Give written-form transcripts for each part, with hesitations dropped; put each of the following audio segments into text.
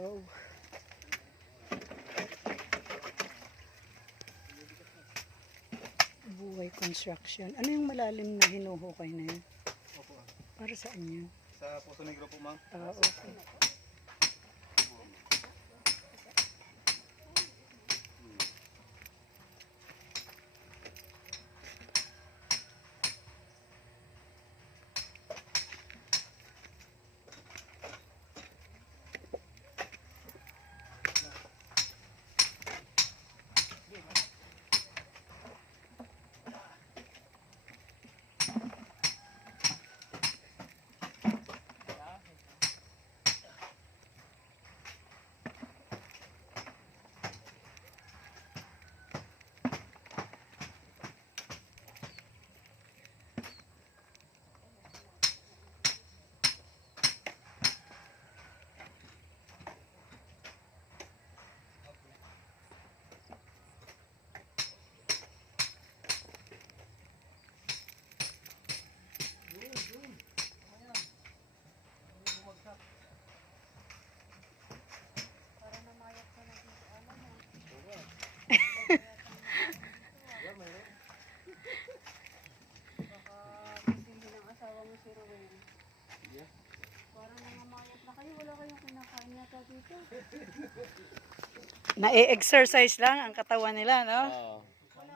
Wow. Buhay construction. Ano yung malalim na hinuhukay na yun? Opo. Para saan yun? Sa Poso Negro po, ma'am. Okay. Na-exercise lang ang katawan nila, no? Wala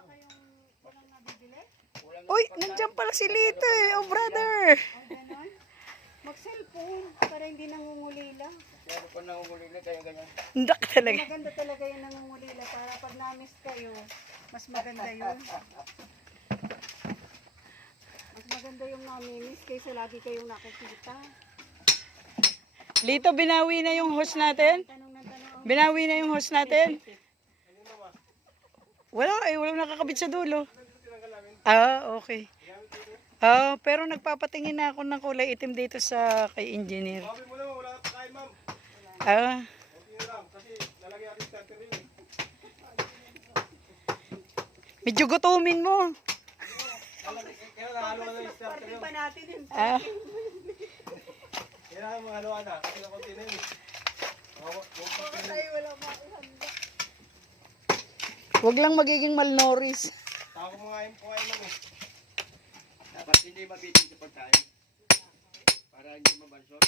walang nabibili? Uy, nandiyan pala si Lito eh. Oh, brother. Ay, ganon. Mag-cellphone para hindi nangungulila. Kaya po nangungulila, kaya ganyan. Ndak talaga. Maganda talaga yung nangungulila para pag na-miss kayo, mas maganda yun. Mas maganda yung nami-miss kaysa lagi kayong nakikita. Lito, binawi na yung host natin? Tanong ng tanong ang Binawi na yung host natin? Wala eh, walang nakakabit sa dulo. Ah, okay. Ah, pero nagpapatingin na ako ng kulay itim dito sa kay engineer. Sabi mo naman, wala na kain, ma'am. Ah, Okay na lang, kasi lalagyan natin starter rin. medyo gutumin mo. Kaya nahalo na yung starter party yun. pa natin yun. Ah, Kaya mahaluan na, kasi nakunti na yun. Baka tayo wala maihanda. wag lang magiging malnourished. Tako mo nga yung kukain mo. Dapat hindi mabitin sa pagkain. Para hindi mabansot.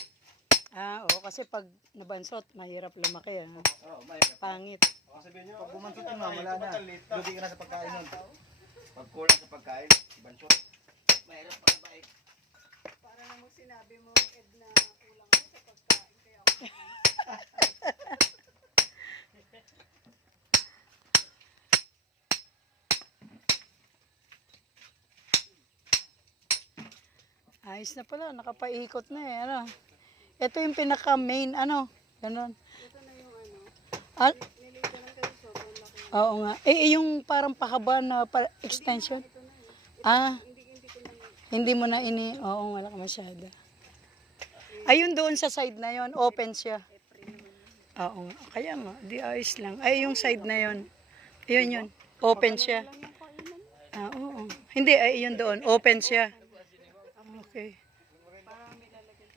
Ah, oo, kasi pag nabansot, mahirap lumaki. Ah. Oo, mahirap. Pangit. O sabihin nyo, pag bumansot yun, wala na. Lugi ka na sa pagkain nun. Pag kulang sa pagkain, bansot. Mahirap pa ba eh. Para namang sinabi mo, Ed, na kulang ako sa pagkain. Kaya ako Ayos na pala, nakapaikot na eh. Ano? Ito yung pinaka main, ano? Ganon. ito na yung ano, Ah, nilito lang kayo sobrang laki. oo nga. Yung parang pahaba na extension. Ito na yun. Ah, Hindi ko na yun. hindi mo na ini... Oo, wala ka masyado. Ayun doon sa side na yon, open siya. Oo nga. Kaya nga, di ayos lang. Ay, yung side na yon. Ayun yun. Open siya. Ah, oo. Hindi, ay yun doon. Open siya. Okay. Parang may lalagyan.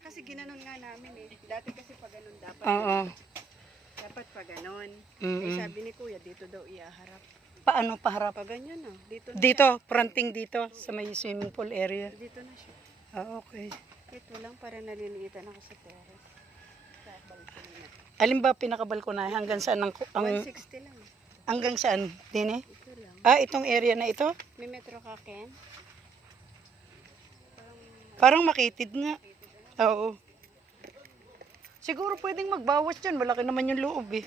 Kasi ginanon nga namin eh. Dati kasi pag ganun dapat. Oo. Dapat pag ganun. Mm-mm. Eh sabi ni kuya, dito daw iaharap. Paano paharap? Pag ganyan no, dito na Dito, fronting dito, sa may swimming pool area. siya. Dito na siya. Ah, okay. Ito lang para naliliitan ako sa terrace. Sa balcony na. Alin ba pinakabalkonahe? Hanggang saan? Ang 160 lang. hanggang saan? Din eh? Ito lang. Ah, itong area na ito? May metro ka, Ken? Parang makitid nga. Oo. Siguro pwedeng magbawas dyan. Malaki naman yung loob eh.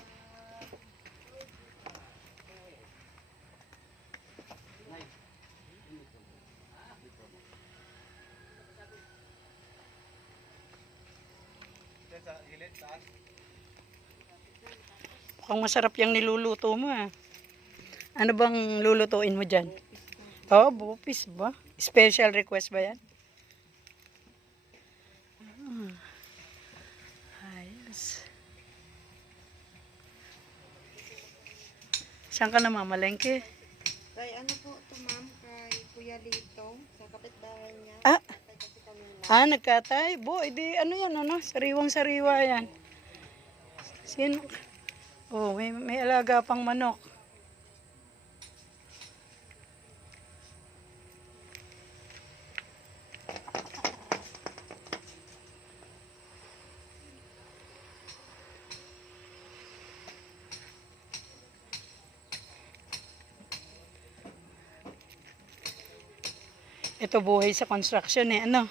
Sa gilid, taas. Mukhang masarap yung niluluto mo ah. Ano bang lulutuin mo dyan? Oh, bupis ba? Special request ba yan? Ayos. Saan ka namamalengke? Kay ano po ito ma'am, kay Kuya Lito, sa kapitbahay niya. Ah, Kay kasi kami na. nagkatay. Bo, edi ano yan, ano? Sariwang-sariwa yan. Sino? Oh, may alaga pang manok. Ito buhay sa construction eh, ano?